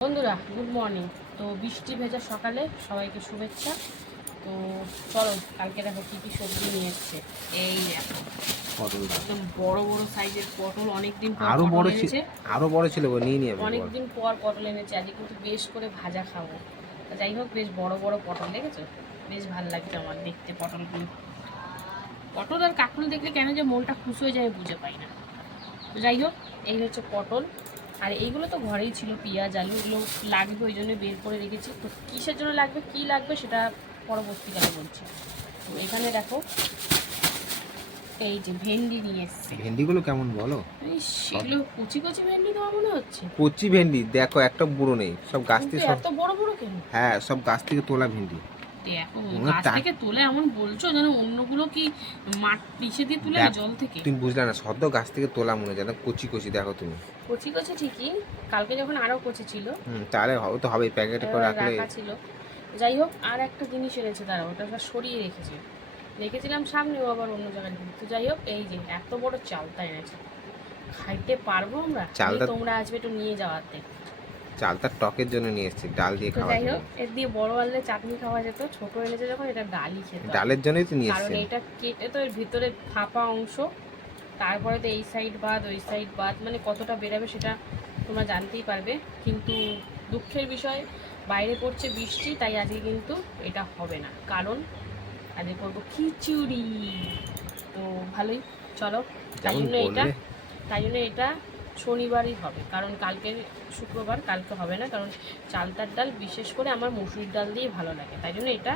বন্ধুরা good morning তো বৃষ্টি ভেজা সকালে সবাইকে শুভেচ্ছা। তো চলো কালকে দেখো কী কী সবজি নিয়ে এসছে। এই একদম বড় বড় সাইজের পটল অনেকদিন পর আরও বড় ছিল আরও বড় ছিল নিয়ে নিয়ে অনেকদিন পর পটল এনেছে আজকে কিন্তু বেশ করে ভাজা খাব। যাই হোক বেশ বড় বড় পটল দেখেছ? বেশ ভালো লাগছে আমার দেখতে পটলগুলো। পটল আর কাকুল দেখলে কেন যে মনটা খুশি হয়ে যায় আমি বুঝে পাই না। যাই হোক এই হচ্ছে পটল। আর এইগুলো তো ঘরেই ছিল পেঁয়াজ আলু এগুলো লাগবে ওই জন্য বের করে রেখেছি। তো কিসের জন্য লাগবে কি লাগবে সেটা পরবর্তীকালে বলছি। তো এখানে দেখো এই যে ভেন্ডি নিয়ে এসছে। ভেন্ডিগুলো কেমন বলো? ইস, এগুলো কচি কচি ভেন্ডি তোমার মনে হচ্ছে। কচি ভেন্ডি দেখো একটা বুড়ো নেই সব গাছ থেকে সব বড় বড় কেন? হ্যাঁ সব গাছ থেকে তোলা ভেন্ডি। দেখো গাছ থেকে তুলে এমন বলছো যেন অন্যগুলো কি মাঠ পিছে দিয়ে তুলে জল থেকে? তুমি বুঝলে না সদ্য গাছ থেকে তোলা মনে যেন কচি কচি দেখো তুমি। কচি কচি ঠিকই কালকে যখন আরও কচি ছিল। তাহলে হবে তো হবে প্যাকেটে করে রাখলে। ছিল। যাই হোক আর একটা জিনিস এনেছে তারা ওটা সরিয়ে রেখেছে। রেখেছিলাম সামনেও আবার অন্য জায়গায় তো যাই হোক এই যে এত বড় চালটা এনেছে। খাইতে পারব আমরা? তোমরা আসবে একটু নিয়ে যাওয়াতে চালটা টকের জন্য নিয়ে এসেছি ডাল দিয়ে খাওয়া যাই হোক এর দিয়ে বড় আনলে চাটনি খাওয়া যেত ছোট এনেছে যখন এটা ডালই খেতে। ডালের জন্যই তো নিয়ে কারণ এসেছি এটা কেটে তো এর ভিতরে ফাঁপা অংশ তারপরে তো এই সাইড বাদ ওই সাইড বাদ মানে কতটা বেরাবে সেটা তোমরা জানতেই পারবে। কিন্তু দুঃখের বিষয় বাইরে পড়ছে বৃষ্টি তাই আজকে কিন্তু এটা হবে না। কারণ আজকে করব খিচুড়ি। তো ভালোই চলো তাই জন্য এটা তাই জন্য এটা শনিবারই হবে। কারণ কালকে শুক্রবার কালকে হবে না। কারণ চালতার ডাল বিশেষ করে আমার মুসুরির ডাল দিয়ে ভালো লাগে। তাই জন্য এটা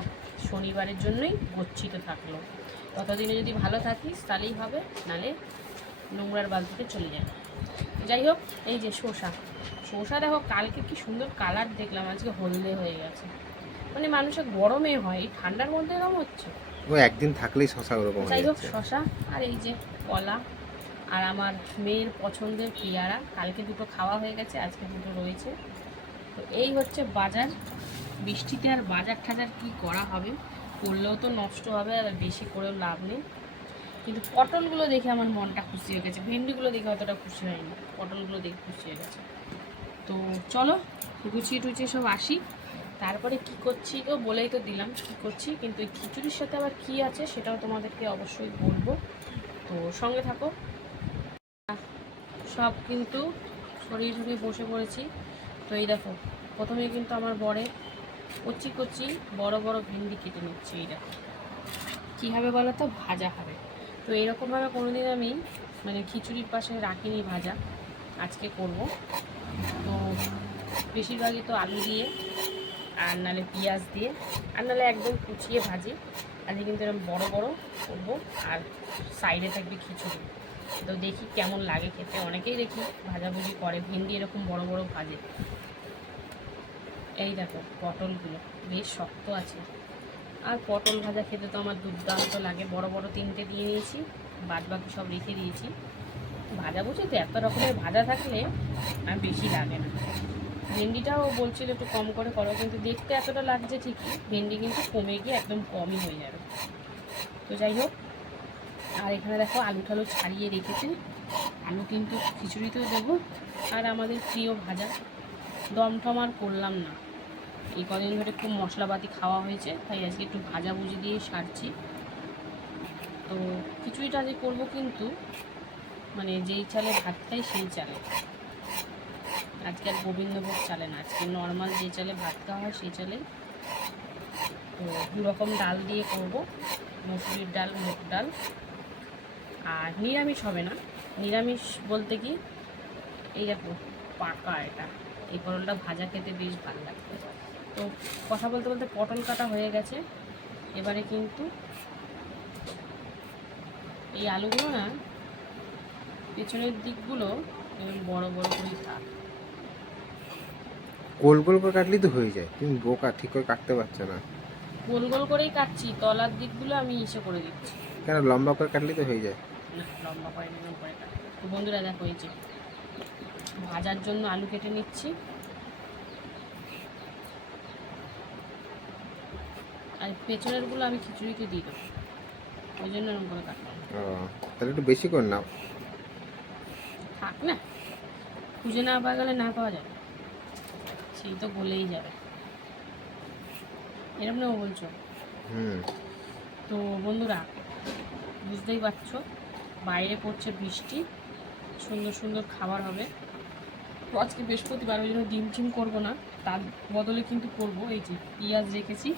শনিবারের জন্যই গচ্ছিত থাকল। ততদিনে যদি ভালো থাকিস তাহলেই হবে। নালে নোংরার বালতিতে চলে যাবে যাই হোক এই যে শসা। শসা দেখো কালকে কি সুন্দর কালার দেখলাম। আজকে হলদে হয়ে গেছে। মানে মানুষের গরমে হয়। এই ঠান্ডার মধ্যে এরকম হচ্ছে। ও একদিন থাকলেই শশা ওরকম যাই হোক শশা আর এই যে কলা। আর আমার মেয়ের পছন্দের পেয়ারা। কালকে দুটো খাওয়া হয়ে গেছে, আজকে দুটো রয়েছে। তো এই হচ্ছে বাজার। বৃষ্টিতে আর বাজার ঠাজার কি করা হবে? করলেও তো নষ্ট হবে আর বেশি করেও লাভ নেই। কিন্তু পটলগুলো দেখে আমার মনটা খুশি হয়ে গেছে। ভেন্ডিগুলো দেখে অতটা খুশি হয়নি। পটলগুলো দেখে খুশি হয়ে গেছে। তো চলো, গুছিয়ে টুচিয়ে সব আসি। তারপরে কি করছি তো বলেই তো দিলাম কি করছি, কিন্তু এই খিচুড়ির সাথে আবার কি আছে সেটাও তোমাদেরকে অবশ্যই বলব। তো সঙ্গে থাকো। সব কিন্তু সরিয়ে সরিয়ে বসে পড়েছি। তো এই দেখো, প্রথমে কিন্তু আমার বরে কচি কচি বড় বড় ভেন্ডি কেটে নিচ্ছি, এই দেখো। কী হবে বলো তো ভাজা হবে। তো এরকমভাবে কোনোদিন আমি মানে খিচুড়ির পাশে রাখিনি ভাজা, আজকে করব। তো বেশিরভাগই তো আলু দিয়ে আর নালে পেঁয়াজ দিয়ে, আর নালে একদম কুচিয়ে ভাজি। আজকে কিন্তু এরকম বড় বড় করব, আর সাইডে থাকবে খিচুড়ি। তো দেখি কেমন লাগে খেতে। অনেকেই দেখি ভাজাভুজি করে, ভেন্ডি এরকম বড় বড় ভাজে। এই দেখো পটলগুলো, বেশ শক্ত আছে। আর পটল ভাজা খেতে তো আমার দুর্দান্ত লাগে। বড় বড় তিনটে দিয়ে নিয়েছি বাদ বাকি সব রেখে দিয়েছি। ভাজা বুঝি তো এত রকমের ভাজা থাকলে আর বেশি লাগে না। ভেন্ডিটাও বলছিল একটু কম করে করো, কিন্তু দেখতে এতটা লাগছে ঠিকই, ভেন্ডি কিন্তু কমে গিয়ে একদম কমই হয়ে যাবে। তো যাই হোক আর এখানে দেখো আলু টালু ছাড়িয়ে রেখেছে। আলু কিন্তু খিচুড়িতেও দেবো। আর আমাদের প্রিয় ভাজা, দম টম আর করলাম না। এই কদিন ধরে খুব মশলাপাতি খাওয়া হয়েছে, তাই আজকে একটু ভাজা ভুজি দিয়ে সারছি। তো খিচুড়িটা আজকে করব কিন্তু মানে যেই চালে ভাত খাই সেই চালে। আজকে আর গোবিন্দভোগ চালে না, আজকে নর্মাল যে চালে ভাত খাওয়া হয় সেই চালে তো দু রকম ডাল দিয়ে করব, মুসুরির ডাল, মুগ ডাল। আর নিরামিষ হবে না। নিরামিষ বলতে কি? এই দেখো পাকা এটা। এই পটলটা ভাজা খেতে বেশ ভালো লাগবে। তো কথা বলতে বলতে পটল কাটা হয়ে গেছে। এবারে কিন্তু এই আলুগুলো না পেছনের দিকগুলো বড় বড় করে থাক গোল গোল করে কাটলেই তো হয়ে যায়। তুমি বোকা ঠিক করে কাটতে পারছ না। গোল গোল করেই কাটছি তলার দিকগুলো আমি ইসে করে দিচ্ছি। কেন লম্বা করে কাটলেই তো হয়ে যায়। লম্বা করে নিলাম করে কাট তো বন্ধুরা দেখো এই যে ভাজার জন্য আলু কেটে নিচ্ছি। আর পেছনেরগুলো আমি খিচুড়িতে দিয়ে দেবো। ওই জন্য এরকম করে কাটলাম। তাহলে একটু বেশি করে নাও। থাক না খুঁজে না পাওয়া গেলে না পাওয়া যায় সেই তো গলেই যাবে। এরকম না বলছো? হুম। তো বন্ধুরা বুঝতেই পারছ? বাইরে পড়ছে বৃষ্টি। সুন্দর সুন্দর খাবার হবে। তো আজকে বৃহস্পতিবার, ওই জন্য ডিম টিম করব না। তার বদলে কিন্তু করব। এই যে পেঁয়াজ রেখেছি।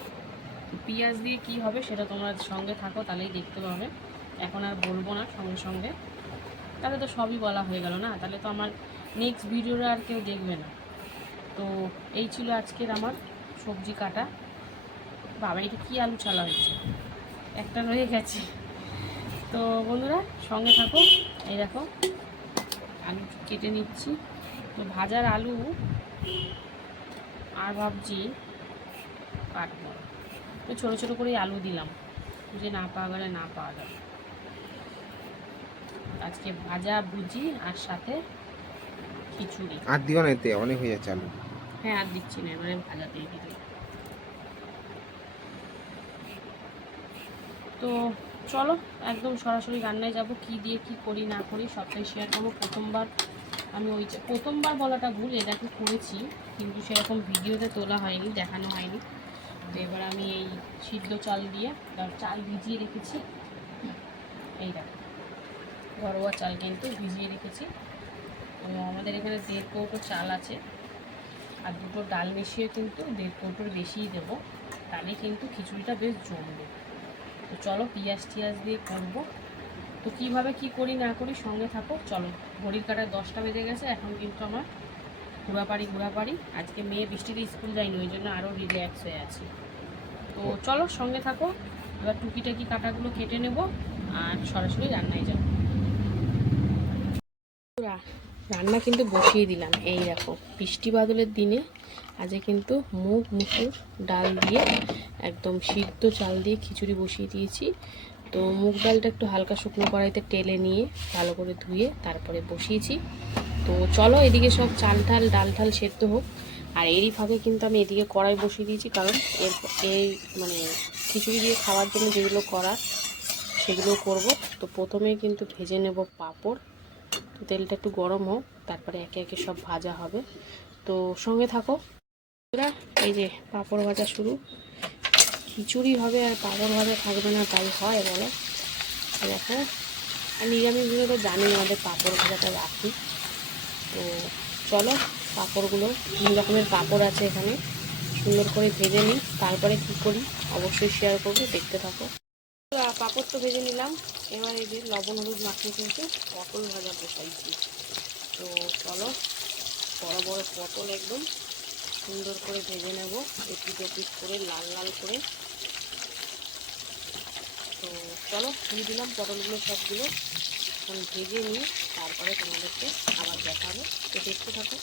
পেঁয়াজ দিয়ে কি হবে সেটা তোমরা সঙ্গে থাকো, তাহলেই দেখতে পাবে এখন আর বলব না সঙ্গে সঙ্গে। তাহলে তো সবই বলা হয়ে গেল না? তাহলে তো আমার নেক্সট ভিডিওটা আর কেউ দেখবে না। তো এই ছিল আজকের আমার সবজি কাটা। বাবা, এটা কী আলু চালা হয়েছে? একটা রয়ে গেছে। তো বন্ধুরা সঙ্গে থাকো। এই দেখো আলু কেটে নিচ্ছি। তো ভাজার আলু আর ভাবছি কাটবো। তো ছোটো ছোটো করে আলু দিলাম যে না পাওয়া গেলে না পাওয়া যাবে। আজকে ভাজা ভুজি আর সাথে খিচুড়ি। আর দিও না এতে অনেক হয়ে যাচ্ছে আলু। হ্যাঁ আর দিচ্ছি না এবারে ভাজা দিয়ে দিই তো চলো, একদম সরাসরি রান্নায় যাব, কি দিয়ে কি করি, না করি, সবটাই শেয়ার করব। প্রথমবার আমি ওই প্রথমবার বলাটা ভুল, এটাকে করেছি, কিন্তু সেরকম ভিডিওতে তোলা হয়নি, দেখানো হয়নি। তো এবার আমি এই সিদ্ধ চাল দিয়ে চাল ভিজিয়ে রেখেছি। এই দেখো, ঘরোয়া চাল কিন্তু ভিজিয়ে রেখেছি। আমাদের এখানে দেড় কৌটো চাল আছে, আর দুটো ডাল মিশিয়ে কিন্তু দেড় কৌটোর বেশিই দেবো। তাহলে কিন্তু খিচুড়িটা বেশ জমবে। তো চলো পিঁয়াজ টিয়াজ দিয়ে করব। তো কীভাবে কি করি না করি সঙ্গে থাকো, চলো। ঘড়ির কাটায় দশটা বেজে গেছে, এখন কিন্তু আমার ঘোরাপাড়ি ঘোরাপাড়ি। আজকে মেয়ে বৃষ্টিতে স্কুল যায়নি, ওই জন্য আরও রিল্যাক্স হয়ে আছি। তো চলো সঙ্গে থাকো, এবার টুকিটাকি কাটাগুলো কেটে নেব, আর সরাসরি রান্নায় যাব। রান্না কিন্তু বসিয়ে দিলাম, এই দেখো। বৃষ্টি বাদলের দিনে আজকে কিন্তু মুগ, মুসুর, ডাল দিয়ে একদম সিদ্ধ চাল দিয়ে খিচুড়ি বসিয়ে দিয়েছি। তো মুগ ডালটা একটু হালকা শুকনো কড়াইতে টেলে নিয়ে ভালো করে ধুয়ে তারপরে বসিয়েছি। তো চলো এদিকে সব চাল ঠাল, ডাল ঠাল সেদ্ধ হোক। আর এরই ফাঁকে কিন্তু আমি এদিকে কড়াই বসিয়ে দিয়েছি কারণ এর এই মানে খিচুড়ি দিয়ে খাওয়ার জন্য যেগুলো করার সেগুলো করব। তো প্রথমে কিন্তু ভেজে নেব পাঁপড়। তো তেলটা একটু গরম হোক, তারপরে একে একে সব ভাজা হবে। তো সঙ্গে থাকো। এই যে পাঁপড় ভাজা শুরু। খিচুড়ি হবে আর পাঁপড় ভাজা থাকবে না, তাই হয় বলো। দেখো, আর নিরামিষ দিনে তো জানি আমাদের পাঁপড় ভাজাটা রাখি। তো চলো, পাঁপড়গুলো তিন রকমের পাঁপড় আছে এখানে। সুন্দর করে ভেজে নিই। তারপরে কী করি? অবশ্যই শেয়ার করব, দেখতে থাকো। পাঁপড় তো ভেজে নিলাম। এবার এই যে লবণ হলুদ মাখিয়ে কিন্তু পটল ভাজা বসাইছি। তো চলো, বড় বড় পটল একদম সুন্দর করে ভেজে নেব, এপিট ওপিট করে, লাল লাল করে। তো চলো, দিয়ে দিলাম পটলগুলো সবগুলো। এখন ভেজে নিয়ে তারপরে তোমাদেরকে আবার দেখাবো। তো দেখতে থাকো।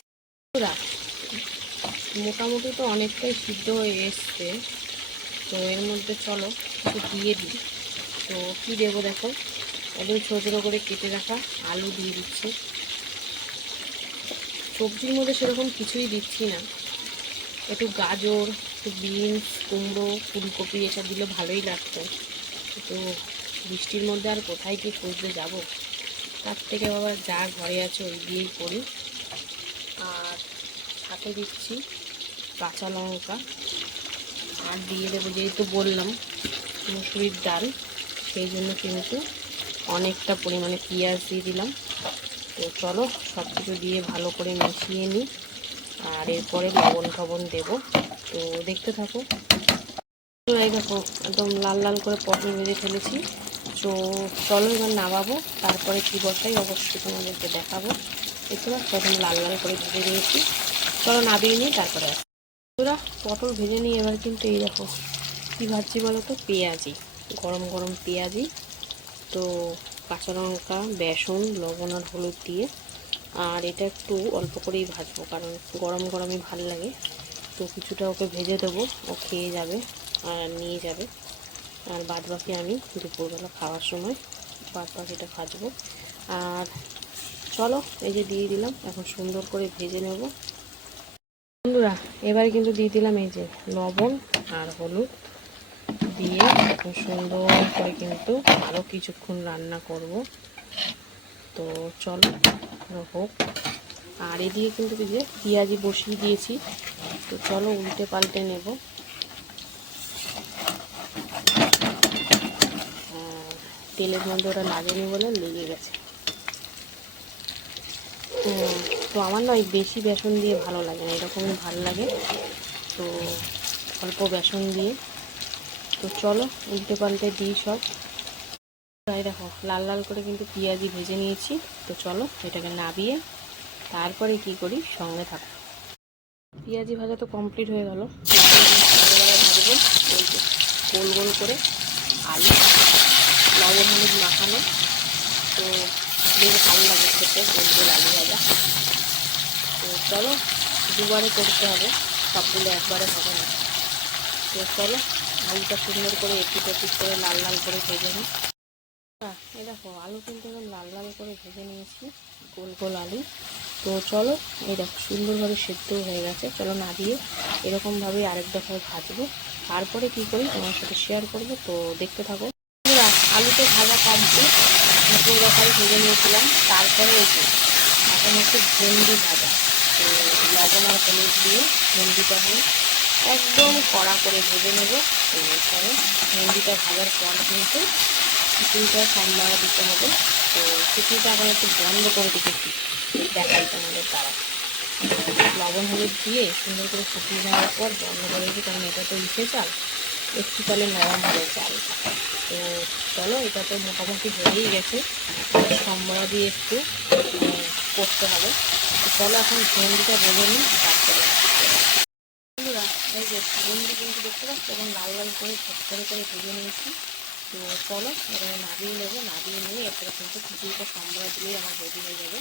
মোটামুটি তো অনেকটাই সিদ্ধ হয়ে এসছে। তো এর মধ্যে চলো, একটু দিয়ে দিই। তো কী দেবো দেখো? একদম ছোটো ছোটো করে কেটে রাখা আলু দিয়ে দিচ্ছি। সবজির মধ্যে সেরকম কিছুই দিচ্ছি না। একটু গাজর, একটু বিনস, কুমড়ো, ফুলকপি এসব দিলে ভালোই লাগতো। তো বৃষ্টির মধ্যে আর কোথায় কি খুঁজতে যাব? তার থেকে আবার যা ঘরে আছে ওই দিয়েই করি। আর সাথে দিচ্ছি কাঁচা লঙ্কা। আর দিয়ে দেবো যেহেতু বললাম, মুসুরির ডাল। সেই জন্য কিন্তু অনেকটা পরিমাণে পেঁয়াজ দিয়ে দিলাম। তো চলো সব কিছু দিয়ে ভালো করে মিশিয়ে নিই আর এরপরে লবণ টবণ দেবো। তো দেখতে থাকো। এই দেখো, একদম লাল লাল করে পটল ভেজে ফেলেছি। তো চলো এবার নামাবো, তারপরে কী বসাই অবশ্যই তোমাদেরকে দেখাবো। এছাড়া প্রথম লাল লাল করে ভেজে নিয়েছি। চলো নাবিয়ে নিই, তারপরে। পটল ভেজে নিই এবার কিন্তু এই দেখো, কী ভাবছি বলো তো? পেঁয়াজি গরম গরম পেঁয়াজি, তো কাঁচা লঙ্কা, বেসন, লবণ আর হলুদ দিয়ে। আর এটা একটু অল্প করেই ভাজবো, কারণ গরম গরমই ভালো লাগে। তো কিছুটা ওকে ভেজে দেবো, ও খেয়ে যাবে আর নিয়ে যাবে। আর বাদ বাকি আমি দুপুরবেলা খাওয়ার সময় বাদ বাকিটা ভাজবো। আর চলো, এই যে দিয়ে দিলাম, এখন সুন্দর করে ভেজে নেব। বন্ধুরা, এবারে কিন্তু দিয়ে দিলাম এই যে লবণ আর হলুদ। দিয়ে এখন সুন্দর করে কিন্তু আরও কিছুক্ষণ রান্না করব। তো চলো হোক। আর এদিকে কিন্তু যে পেঁয়াজি বসিয়ে দিয়েছি। তো চলো উল্টে পাল্টে নেব। তেলের মধ্যে ওটা লাগেনি বলে লেগে গেছে। হুম, তো আমার নয় বেশি বেসন দিয়ে ভালো লাগে না এরকমই ভালো লাগে। তো অল্প বেসন দিয়ে তো চলো, উল্টে পাল্টে দিই সব। তাই দেখো, লাল লাল করে কিন্তু পেঁয়াজি ভেজে নিয়েছি। তো চলো, এটাকে নাবিয়ে তারপরে কি করি? সঙ্গে থাকো। পেঁয়াজি ভাজা তো কমপ্লিট হয়ে গেল। ভাজবো গোল গোল করে আলু। লবণ হলুদ মাখানো। তো বেশ ভালো লাগে খেতে, গোল গোল আলু ভাজা। তো চলো, দুবারে করতে হবে। সবগুলো একবারে হবে না। তো চলো আলুটা সুন্দর করে একটু এপিট করে লাল লাল করে ভেজে নিই। এই দেখো, আলু কিন্তু একদম লাল লাল করে ভেজে নিয়েছি, গোল গোল আলু। তো চলো, এই দেখো, সুন্দরভাবে সেদ্ধ হয়ে গেছে। চলো না দিয়ে এরকমভাবেই আরেক দফায় ভাজবো। তারপরে কি করি, তোমার সাথে শেয়ার করব। তো দেখতে থাকো। আলুতে ভাজা কমপ্লিট দুপুর দফায় ভেজে নিয়েছিলাম। তারপরে যে এখন হচ্ছে ভেন্ডি ভাজা। তো লবণ আর হলুদ দিয়ে ভেন্ডিটা আমি একদম কড়া করে ভেজে নেব। এখানে ভেন্ডিটা ভাজার পর কিন্তু খিচুড়িটা সম্বারা দিতে হবে। তো খিচুড়িটা এখন একটু বন্ধ করে রেখেছি দেখাই তোমাদের তারা লবণ হলুদ দিয়ে সুন্দর করে ফুটিয়ে নেওয়ার পর বন্ধ করে রেখেছি কারণ এটা তো ইসে চাল। একটু তাহলে নরম হবে চালটা। তো চলো, এটা তো মোটামুটি হয়েই গেছে। সম্বরা দিয়ে একটু করতে হবে। চলো, এখন ভেন্ডিটা ভেজে নিই, তারপরে এই যে ভেন্ডি কিন্তু দেখতে পাচ্ছ, এবং লাল লাল করে ছোট করে করে ভেজে নিয়েছি। তো চলো, এবারে নাবিয়ে নেব। নাবিয়ে নিয়ে এরপরে কিন্তু খিচুড়িটা সম্বরা দিলেই আমার রেডি হয়ে যাবে।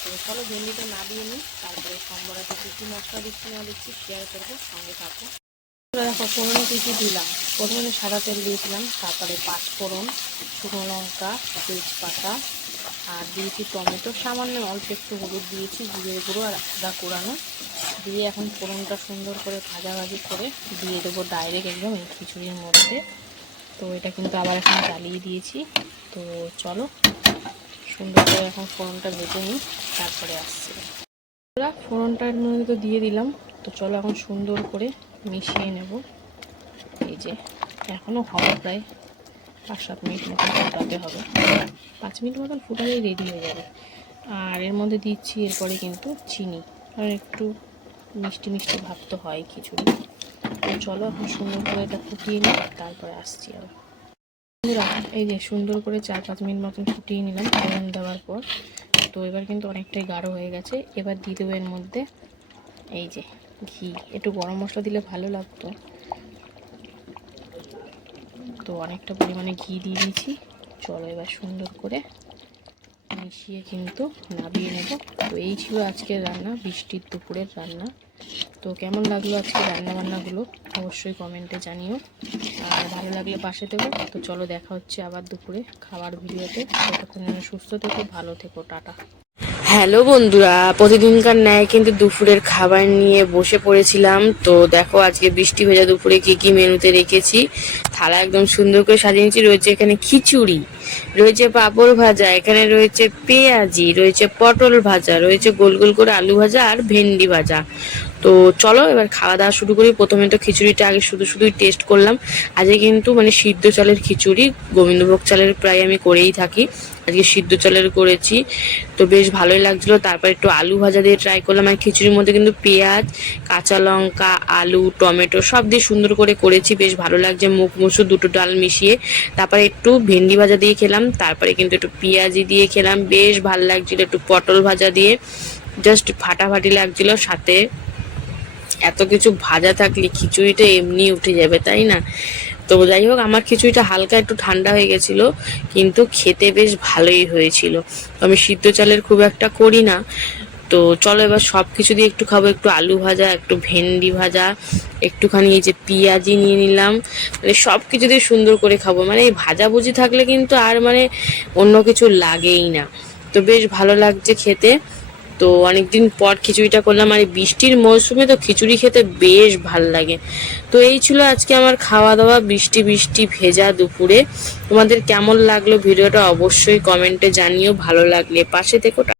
তো চলো ভেন্ডিটা নাবিয়ে নিই, তারপরে সম্বরাতে কী মশলা দিচ্ছি, না দিচ্ছি শেয়ার করব, সঙ্গে থাকব দেখো, ফোড়নে কী দিলাম? প্রথমে সাদা তেল দিয়েছিলাম, তারপরে পাঁচ ফোড়ন, শুকনো লঙ্কা, তেজপাতা, আর দিয়েছি টমেটো। সামান্য অল্প একটু হলুদ দিয়েছি, জিরের গুঁড়ো আর আদা কোরানো। দিয়ে এখন ফোড়নটা সুন্দর করে ভাজাভাজি করে দিয়ে দেবো ডাইরেক্ট একদম এই খিচুড়ির মধ্যে। তো এটা কিন্তু আবার এখন জ্বালিয়ে দিয়েছি। তো চলো, সুন্দর করে এখন ফোড়নটা ভেজে নিই, তারপরে আসছি। ফোড়নটার মধ্যে তো দিয়ে দিলাম। তো চলো এখন সুন্দর করে মিশিয়ে নেব। এই যে এখনও হবে প্রায় পাঁচ সাত মিনিট মতন ফুটাতে হবে। পাঁচ মিনিট মতন ফুটালেই রেডি হয়ে যাবে। আর এর মধ্যে দিচ্ছি এরপরে কিন্তু চিনি। আর একটু মিষ্টি মিষ্টি ভাব তো হয় খিচুড়ি। তো চলো এখন সুন্দর করে এটা ফুটিয়ে নিই, তারপরে আসছি আবার। এই যে সুন্দর করে চার পাঁচ মিনিট মতন ফুটিয়ে নিলাম ফোড়ন দেওয়ার পর। তো এবার কিন্তু অনেকটাই গাঢ় হয়ে গেছে। এবার দিয়ে দেবো এর মধ্যে এই যে ঘি। একটু গরম মশলা দিলে ভালো লাগতো। তো অনেকটা পরিমাণে ঘি দিয়ে দিয়েছি। চলো এবার সুন্দর করে মিশিয়ে কিন্তু নাবিয়ে নেব। তো এই ছিল আজকের রান্না, বৃষ্টির দুপুরের রান্না। তো কেমন লাগল আজকে রান্না বান্নাগুলো অবশ্যই কমেন্টে জানিও। আর ভালো লাগলে পাশে দেবো তো চলো দেখা হচ্ছে আবার দুপুরে খাবার ভিডিওতে। ততক্ষণ সুস্থ থেকো, ভালো থেকো, টাটা। হ্যালো বন্ধুরা, প্রতিদিনকার ন্যায় কিন্তু দুপুরের খাবার নিয়ে বসে পড়েছিলাম। তো দেখো আজকে বৃষ্টি ভেজা দুপুরে কি কি মেনুতে রেখেছি। থালা একদম সুন্দর করে সাজিয়েছি রয়েছে এখানে খিচুড়ি। রয়েছে পাঁপড় ভাজা, এখানে রয়েছে পেঁয়াজি, রয়েছে পটল ভাজা, রয়েছে গোল গোল করে আলু ভাজা আর ভেন্ডি ভাজা। তো চলো এবার খাওয়া দাওয়া শুরু করি। প্রথমে তো খিচুড়িটা আগে শুধু শুধুই টেস্ট করলাম। আজকে কিন্তু মানে সিদ্ধ চালের খিচুড়ি, গোবিন্দভোগ চালের প্রায় আমি করেই থাকি। আজকে সিদ্ধ চালের করেছি। তো বেশ ভালোই লাগছিল। তারপর একটু আলু ভাজা দিয়ে ট্রাই করলাম। আর খিচুড়ির মধ্যে কিন্তু পেঁয়াজ, কাঁচা লঙ্কা, আলু, টমেটো সব দিয়ে সুন্দর করে করেছি। বেশ ভালো লাগছে মুখ মুসুর দুটো ডাল মিশিয়ে। তারপরে একটু ভেন্ডি ভাজা দিয়ে খেলাম। তারপরে কিন্তু একটু পেঁয়াজি দিয়ে খেলাম। বেশ ভালো লাগছিল একটু পটল ভাজা দিয়ে। জাস্ট ফাটাফাটি লাগছিল সাথে। এত কিছু ভাজা থাকলে খিচুড়িটা এমনি উঠে যাবে, তাই না? তো যাই হোক, আমার খিচুড়িটা হালকা একটু ঠান্ডা হয়ে গেছিল, কিন্তু খেতে বেশ ভালোই হয়েছিল। আমি সিদ্ধ চালের খুব একটা করি না। তো চলো এবার সব কিছু দিয়ে একটু খাব, একটু আলু ভাজা, একটু ভেন্ডি ভাজা, একটুখানি এই যে পেঁয়াজি নিয়ে নিলাম। মানে সব কিছু দিয়ে সুন্দর করে খাব। মানে এই ভাজাভুজি থাকলে কিন্তু আর মানে অন্য কিছু লাগেই না। তো বেশ ভালো লাগছে খেতে। তো অনেকদিন পর খিচুড়িটা করলাম আর বৃষ্টির মৌসুমে তো খিচুড়ি খেতে বেশ ভালো লাগে। তো এই ছিল আজকে আমার খাওয়া দাওয়া বৃষ্টি বৃষ্টি ভেজা দুপুরে। তোমাদের কেমন লাগল ভিডিওটা অবশ্যই কমেন্টে জানিও, ভালো লাগলে পাশে থেকো